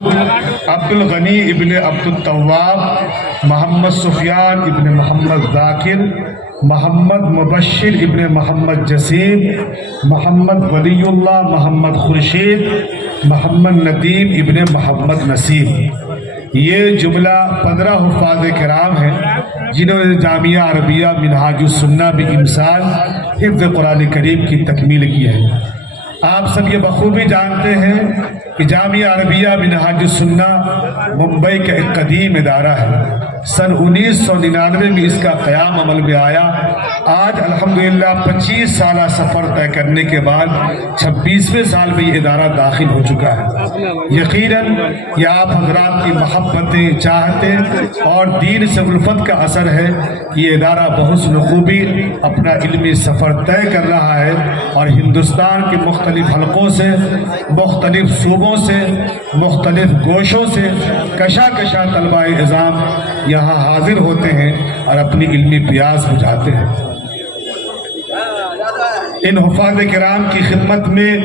عبد الغنی ابن عبد التواب، محمد سفیان ابن محمد ذاکر، محمد مبشر ابن محمد جسیم، محمد ولی اللہ محمد خورشید، محمد ندیم ابن محمد نصیر۔ یہ جملہ 15 حفاظ کرام ہیں جنہوں نے جامعہ عربیہ منہاج السنہ بامثال حفظ قرآن کریم کی تکمیل کی ہے۔ آپ سب یہ بخوبی جانتے ہیں کہ جامعہ عربیہ منہاج السنہ ممبئی کا ایک قدیم ادارہ ہے۔ سن 1999 میں اس کا قیام عمل میں آیا۔ آج الحمدللہ 25 سالہ سفر طے کرنے کے بعد 26ویں سال میں یہ ادارہ داخل ہو چکا ہے۔ یقیناً یہ آپ حضرات کی محبتیں، چاہتیں اور دین سے الفت کا اثر ہے کہ یہ ادارہ بحسن خوبی اپنا علمی سفر طے کر رہا ہے اور ہندوستان کے مختلف حلقوں سے، مختلف صوبوں سے، مختلف گوشوں سے کشا کشا طلبہ نظام یہاں حاضر ہوتے ہیں اور اپنی علمی پیاس بجھاتے ہیں۔ ان حفاظ کرام کی خدمت میں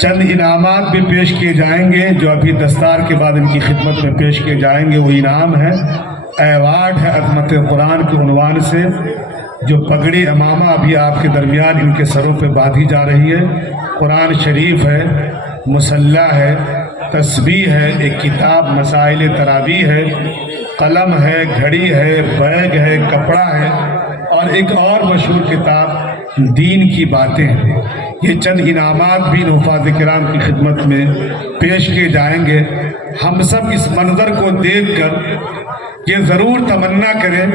چند انعامات بھی پیش کیے جائیں گے جو ابھی دستار کے بعد ان کی خدمت میں پیش کیے جائیں گے۔ وہ انعام ہے، ایوارڈ ہے عظمت قرآن کے عنوان سے، جو پگڑی امامہ ابھی آپ کے درمیان ان کے سروں پہ باندھی جا رہی ہے۔ قرآن شریف ہے، مصلی ہے، تسبیح ہے، ایک کتاب مسائل تراویح ہے، قلم ہے، گھڑی ہے، بیگ ہے، کپڑا ہے اور ایک اور مشہور کتاب دین کی باتیں ہیں۔ یہ چند انعامات بھی حفاظ کرام کی خدمت میں پیش کیے جائیں گے۔ ہم سب اس منظر کو دیکھ کر یہ ضرور تمنا کریں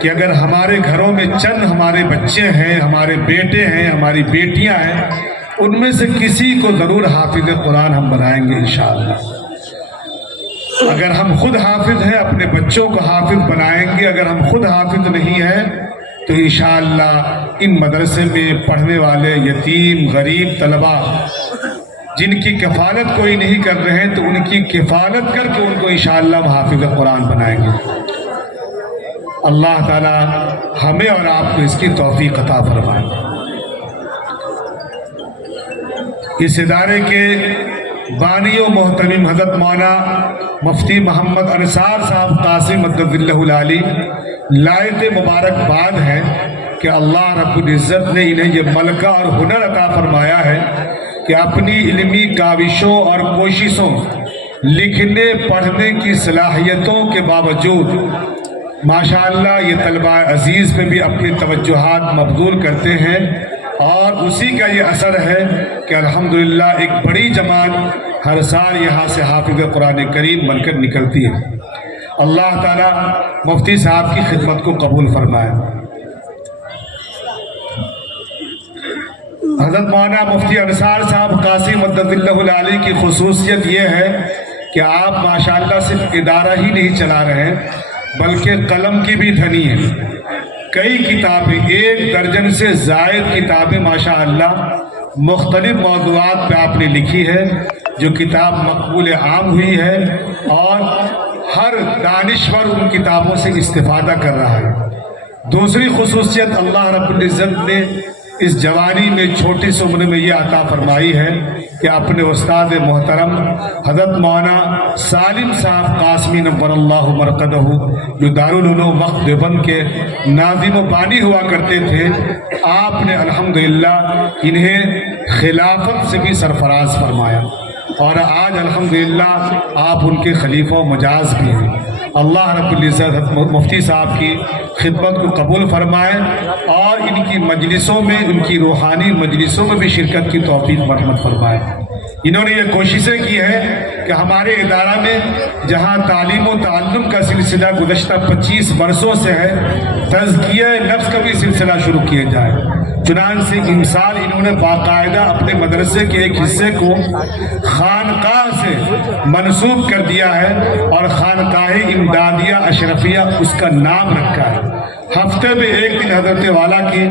کہ اگر ہمارے گھروں میں چند ہمارے بچے ہیں، ہمارے بیٹے ہیں، ہماری بیٹیاں ہیں، ان میں سے کسی کو ضرور حافظ قرآن ہم بنائیں گے انشاءاللہ۔ اگر ہم خود حافظ ہیں اپنے بچوں کو حافظ بنائیں گے، اگر ہم خود حافظ نہیں ہیں تو انشاءاللہ ان مدرسے میں پڑھنے والے یتیم غریب طلبہ جن کی کفالت کوئی نہیں کر رہے ہیں تو ان کی کفالت کر کے ان کو انشاءاللہ ہم حافظ قرآن بنائیں گے۔ اللہ تعالی ہمیں اور آپ کو اس کی توفیق عطا فرمائے۔ اس ادارے کے بانی و محترم حضرت مولانا مفتی محمد انصار صاحب قاسم مدد اللہ العالی لائق مبارکباد ہے کہ اللہ رب العزت نے انہیں یہ ملکہ اور ہنر عطا فرمایا ہے کہ اپنی علمی کاوشوں اور کوششوں، لکھنے پڑھنے کی صلاحیتوں کے باوجود ماشاءاللہ یہ طلبہ عزیز پہ بھی اپنی توجہات مبذول کرتے ہیں اور اسی کا یہ اثر ہے کہ الحمدللہ ایک بڑی جماعت ہر سال یہاں سے حافظ قرآن کریم بن کر نکلتی ہے۔ اللہ تعالیٰ مفتی صاحب کی خدمت کو قبول فرمائے۔ حضرت مولانا مفتی انصار صاحب قاسم مدد اللہ العالی کی خصوصیت یہ ہے کہ آپ ماشاءاللہ صرف ادارہ ہی نہیں چلا رہے ہیں بلکہ قلم کی بھی دھنی ہیں۔ کئی کتابیں، 1 درجن سے زائد کتابیں ماشاءاللہ مختلف موضوعات پہ آپ نے لکھی ہے، جو کتاب مقبول عام ہوئی ہے اور ہر دانشور ان کتابوں سے استفادہ کر رہا ہے۔ دوسری خصوصیت اللہ رب العزت نے اس جوانی میں چھوٹی سی عمر میں یہ عطا فرمائی ہے کہ اپنے استاد محترم حضرت مولانا سالم صاحب قاسمی نور اللہ مرقدہ جو دارالعلوم وقت دیوبند کے ناظم و بانی ہوا کرتے تھے، آپ نے الحمدللہ انہیں خلافت سے بھی سرفراز فرمایا اور آج الحمدللہ آپ ان کے خلیفہ و مجاز بھی ہیں۔ اللہ رب العزت مفتی صاحب کی خدمت کو قبول فرمائے اور ان کی مجلسوں میں، ان کی روحانی مجلسوں میں بھی شرکت کی توفیق مرحمت فرمائے۔ انہوں نے یہ کوششیں کی ہے کہ ہمارے ادارہ میں جہاں تعلیم و تعلم کا سلسلہ گزشتہ 25 برسوں سے ہے، تزکیہ نفس کا بھی سلسلہ شروع کیا جائے۔ چنانچہ امسال انہوں نے باقاعدہ اپنے مدرسے کے ایک حصے کو خانقاہ سے منسوب کر دیا ہے اور خانقاہ امدادیہ اشرفیہ اس کا نام رکھا ہے۔ ہفتے میں ایک دن حضرت والا کی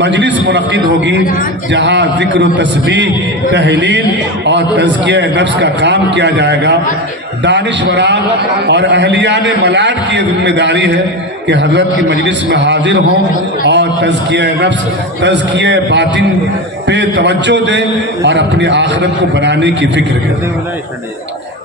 مجلس منعقد ہوگی جہاں ذکر و تسبیح، تحلیل اور تزکیہ نفس کا کام کیا جائے گا۔ دانشوران اور اہلیان ملاٹ کی یہ ذمہ داری ہے کہ حضرت کی مجلس میں حاضر ہوں اور تزکیہ نفس، تزکیہ باطن پہ توجہ دیں اور اپنی آخرت کو بنانے کی فکر کریں۔